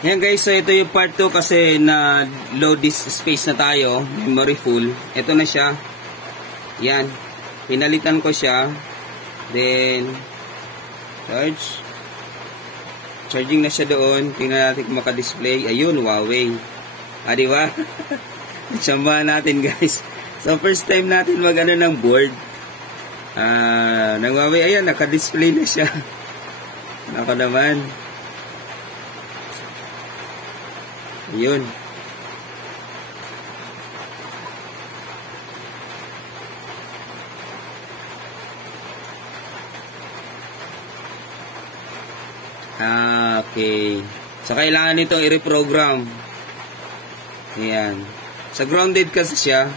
Yan guys, so ito yung part 2 kasi na load disk space na tayo, memory full. Ito na siya. Yan. Pinalitan ko siya. Then, charge. Charging na siya doon. Tingnan natin kung maka-display. Ayun, Huawei. Ah, di ba? Tsambahan natin guys. So, first time natin mag-ano ng board. Ng Huawei. Ayan, naka-display na siya. Nako naman. Ayun. Okay. So, kailangan nitong i-reprogram. Ayan. Sa grounded kasi siya.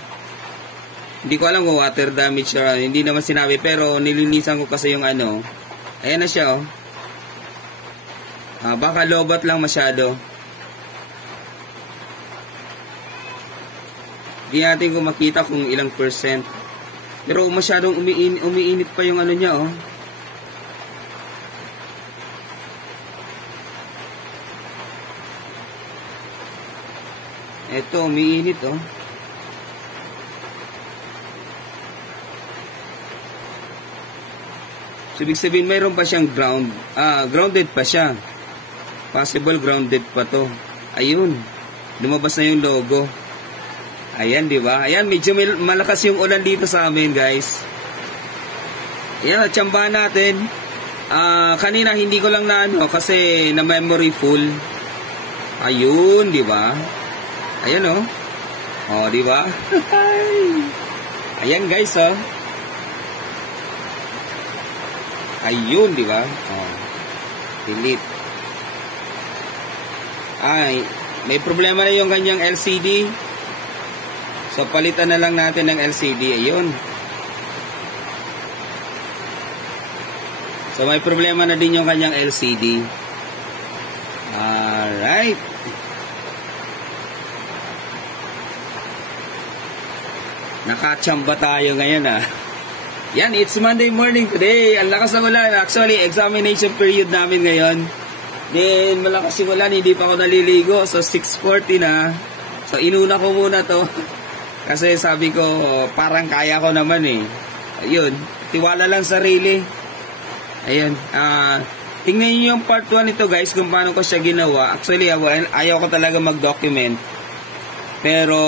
Hindi ko alam kung water damage or hindi naman sinabi. Pero, nilinisan ko kasi yung ano. Ayan na siya, oh. Baka lobat lang masyado. Hindi natin kung makita kung ilang percent. Pero masyadong umiinit pa yung ano niya, oh. Ito, umiinit, oh. So, ibig sabihin, mayroon pa siyang grounded pa siya. Possible grounded pa to. Ayun. Lumabas na yung logo. Ayan, di ba? Ayan, medyo malakas yung ulan dito sa amin, guys. Ayan, natsambahan natin. Kanina, hindi ko lang na ano, kasi na memory full. Ayun, di ba? Ayan, oh. Oh, di ba? Ayan, guys, oh. Ayun, di ba? Oh. Delete. Ay, may problema na yung kanyang LCD. So, palitan na lang natin ng LCD. Ayun. So, may problema na din yung kanyang LCD. Alright. Nakachamba tayo ngayon, ah. Yan, it's Monday morning today. Ang lakas ng ulan. Actually, examination period namin ngayon. Then, malakas yung ulan. Hindi pa ako naliligo. So, 6:40 na. So, inuna ko muna to. Kasi sabi ko, parang kaya ko naman eh. Ayun, tiwala lang sarili. Ayun, tingnan nyo yung part 1 nito guys, kung paano ko siya ginawa. Actually, ayaw ko talaga mag-document. Pero,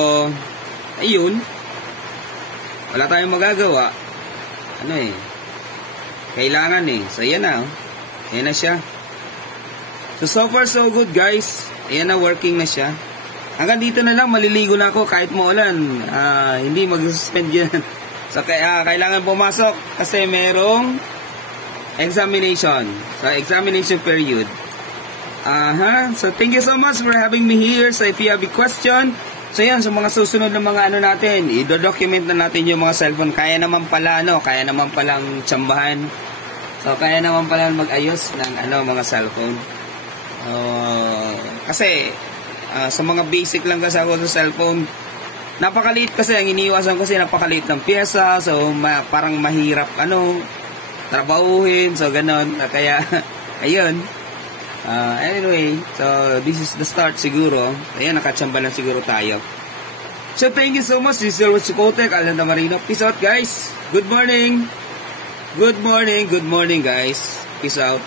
ayun, wala tayong magagawa. Ano eh, kailangan eh. So, ayan na, oh. Ayan na siya. So far so good guys. Ayan na, working na siya. Hanggang dito na lang, maliligo na ako kahit maulan. Hindi mag-suspend yan. So, kailangan pumasok kasi merong examination. So, examination period. So, thank you so much for having me here. So, if you have a question, so yan, sa mga susunod na mga ano natin, i-document na natin yung mga cellphone. Kaya naman pala, kaya naman palang tsambahan. So, kaya naman pala mag-ayos ng mga cellphone. Kasi, sa mga basic lang kasi ako sa cellphone, napakaliit kasi, ang iniiwasan kasi napakaliit ng pyesa, so parang mahirap trabahuhin, so ganon, kaya ayun, anyway, so this is the start siguro. Ayan, nakatsamba lang siguro tayo. So thank you so much. This is Elwood Chicotek, Alan Damarino. Peace out guys. Good morning. Good morning. Good morning guys. Peace out.